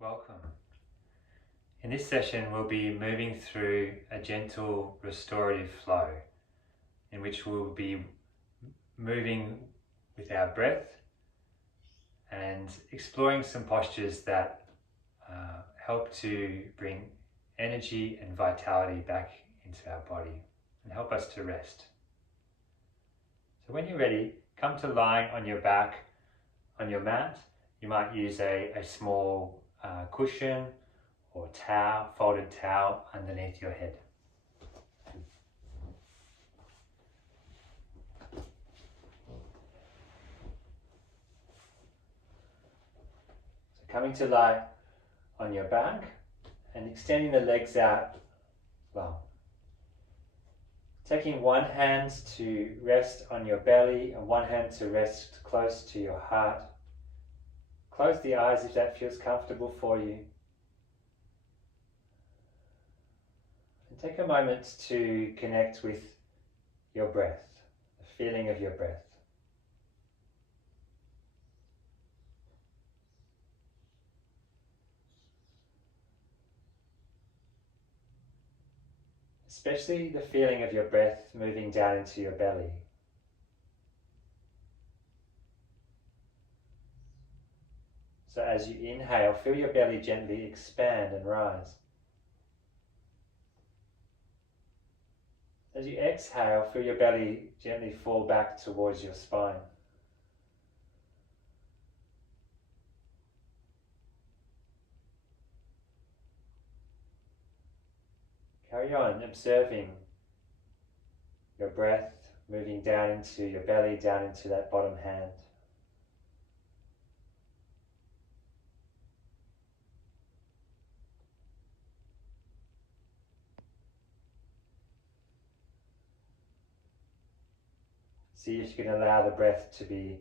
Welcome. In this session, we'll be moving through a gentle restorative flow in which we'll be moving with our breath and exploring some postures that help to bring energy and vitality back into our body and help us to rest. So when you're ready, come to lying on your back on your mat. You might use a small cushion or towel, folded towel underneath your head. So coming to lie on your back and extending the legs out long. Taking one hand to rest on your belly and one hand to rest close to your heart. Close the eyes if that feels comfortable for you. And take a moment to connect with your breath, the feeling of your breath. Especially the feeling of your breath moving down into your belly. So as you inhale, feel your belly gently expand and rise. As you exhale, feel your belly gently fall back towards your spine. Carry on observing your breath moving down into your belly, down into that bottom hand. See if you can allow the breath to be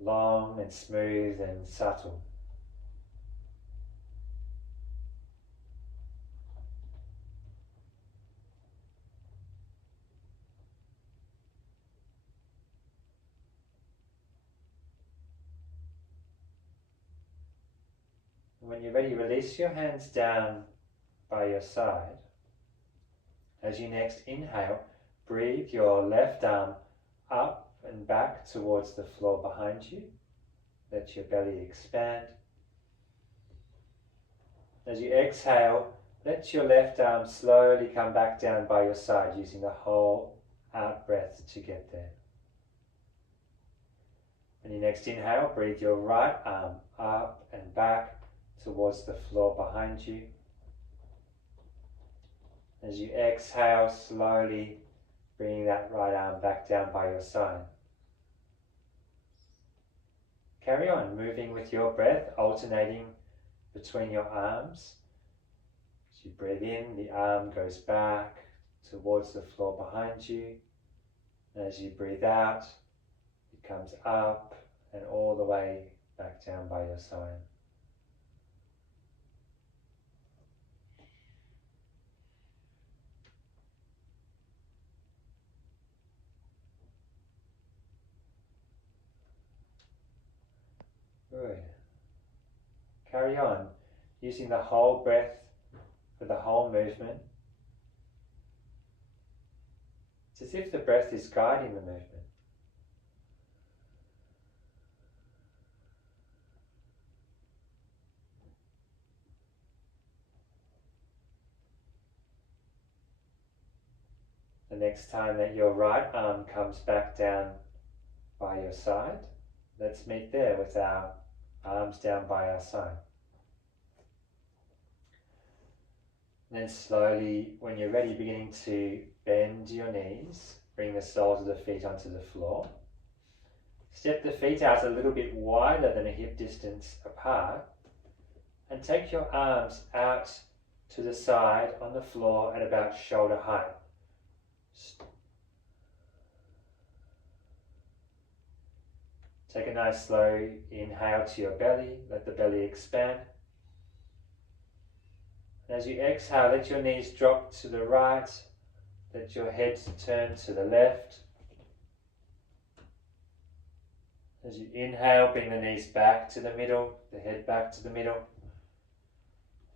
long and smooth and subtle. And when you're ready, release your hands down by your side. As you next inhale, breathe your left arm up and back towards the floor behind you. Let your belly expand. As you exhale, let your left arm slowly come back down by your side, using the whole out breath to get there. When you next inhale, breathe your right arm up and back towards the floor behind you. As you exhale, slowly bringing that right arm back down by your side. Carry on moving with your breath, alternating between your arms. As you breathe in, the arm goes back towards the floor behind you. As you breathe out, it comes up and all the way back down by your side. Good. Carry on using the whole breath for the whole movement. It's as if the breath is guiding the movement. The next time that your right arm comes back down by your side, let's meet there with our arms down by our side. And then slowly, when you're ready, beginning to bend your knees, bring the soles of the feet onto the floor. Step the feet out a little bit wider than a hip distance apart, and take your arms out to the side on the floor at about shoulder height. Take a nice slow inhale to your belly, let the belly expand. And as you exhale, let your knees drop to the right, let your head turn to the left. As you inhale, bring the knees back to the middle, the head back to the middle.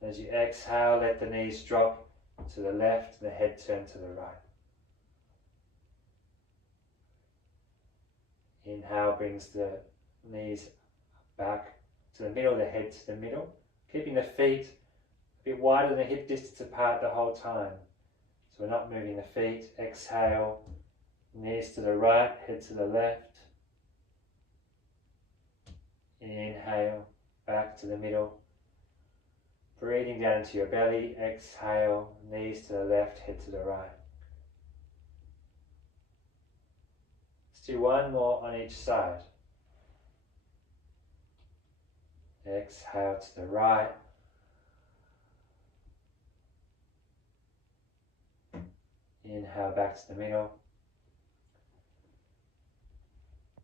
As you exhale, let the knees drop to the left and the head turn to the right. Inhale brings the knees back to the middle, the head to the middle, keeping the feet a bit wider than hip distance apart the whole time. So we're not moving the feet. Exhale, knees to the right, head to the left. Inhale, back to the middle. Breathing down into your belly. Exhale, knees to the left, head to the right. Let's do one more on each side. Exhale to the right. Inhale back to the middle.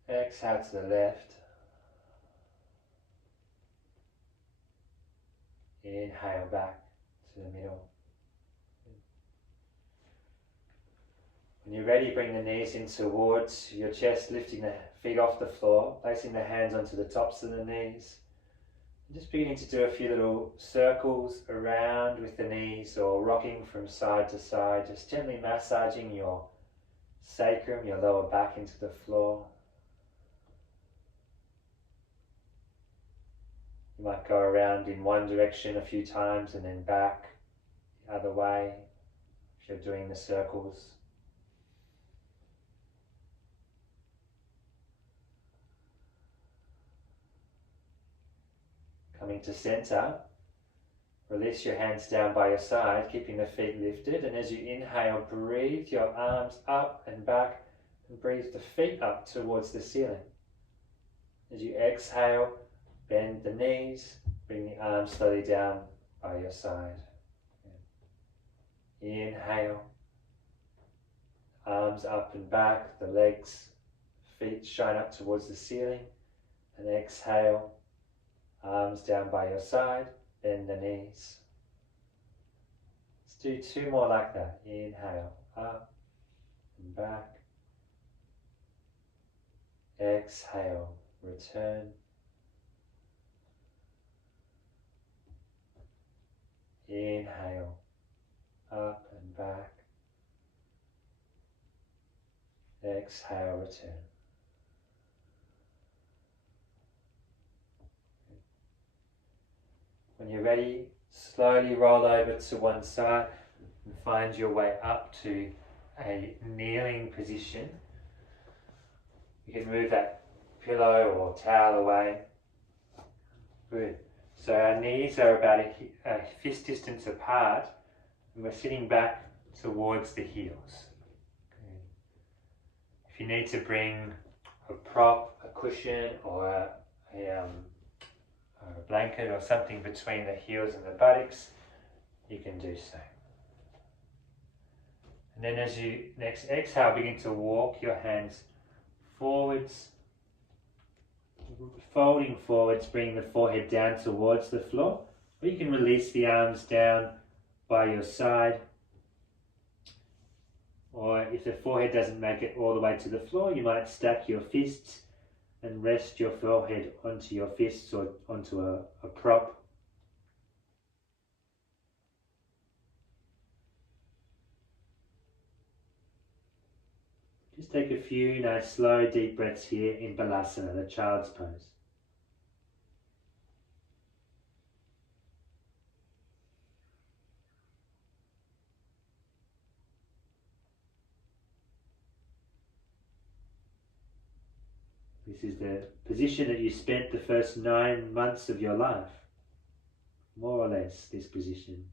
Exhale to the left. Inhale back to the middle. When you're ready, bring the knees in towards your chest, lifting the feet off the floor, placing the hands onto the tops of the knees. Just beginning to do a few little circles around with the knees or rocking from side to side, just gently massaging your sacrum, your lower back into the floor. You might go around in one direction a few times and then back the other way if you're doing the circles. Coming to center, release your hands down by your side, keeping the feet lifted, and as you inhale, breathe your arms up and back and breathe the feet up towards the ceiling. As you exhale, bend the knees, bring the arms slowly down by your side. Inhale, arms up and back, the legs, feet shine up towards the ceiling, and exhale, arms down by your side, bend the knees. Let's do two more like that. Inhale, up and back. Exhale, return. Inhale, up and back. Exhale, return. When you're ready, slowly roll over to one side and find your way up to a kneeling position. You can move that pillow or towel away. Good. So our knees are about a fist distance apart and we're sitting back towards the heels. Okay. If you need to bring a prop, a cushion or a blanket or something between the heels and the buttocks, you can do so. And then as you next exhale, begin to walk your hands forwards, folding forwards, bringing the forehead down towards the floor, or you can release the arms down by your side, or if the forehead doesn't make it all the way to the floor, you might stack your fists and rest your forehead onto your fists or onto a prop. Just take a few nice slow deep breaths here in Balasana, the child's pose. This is the position that you spent the first 9 months of your life, more or less, this position.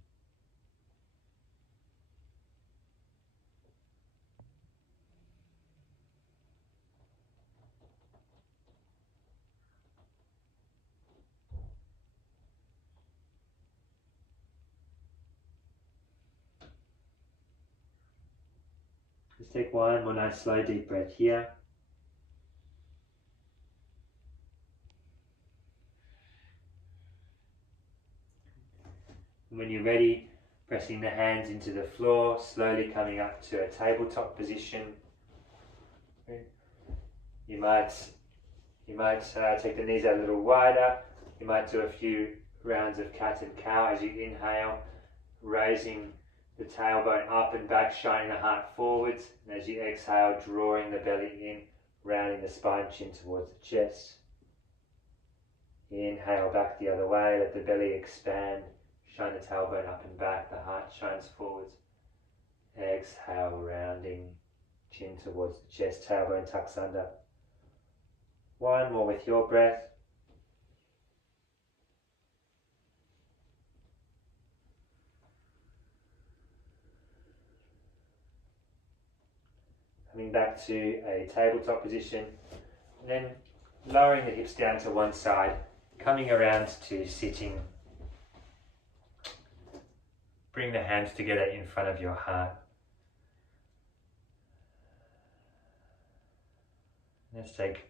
Let's take one more nice slow deep breath here. And when you're ready, pressing the hands into the floor, slowly coming up to a tabletop position. You might take the knees out a little wider. You might do a few rounds of cat and cow as you inhale, raising the tailbone up and back, shining the heart forwards, and as you exhale, drawing the belly in, rounding the spine, chin towards the chest. Inhale back the other way, let the belly expand, shine the tailbone up and back, the heart shines forwards. Exhale, rounding, chin towards the chest, tailbone tucks under. One more with your breath. Coming back to a tabletop position, and then lowering the hips down to one side, coming around to sitting. Bring the hands together in front of your heart. Let's take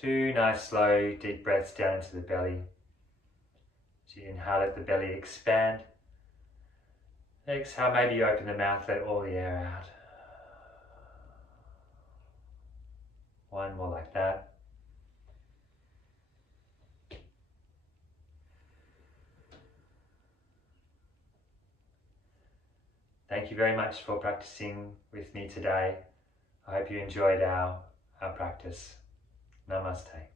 2 nice slow deep breaths down into the belly. As you inhale, let the belly expand. Exhale, maybe you open the mouth, let all the air out. One more like that. Thank you very much for practicing with me today. I hope you enjoyed our practice. Namaste.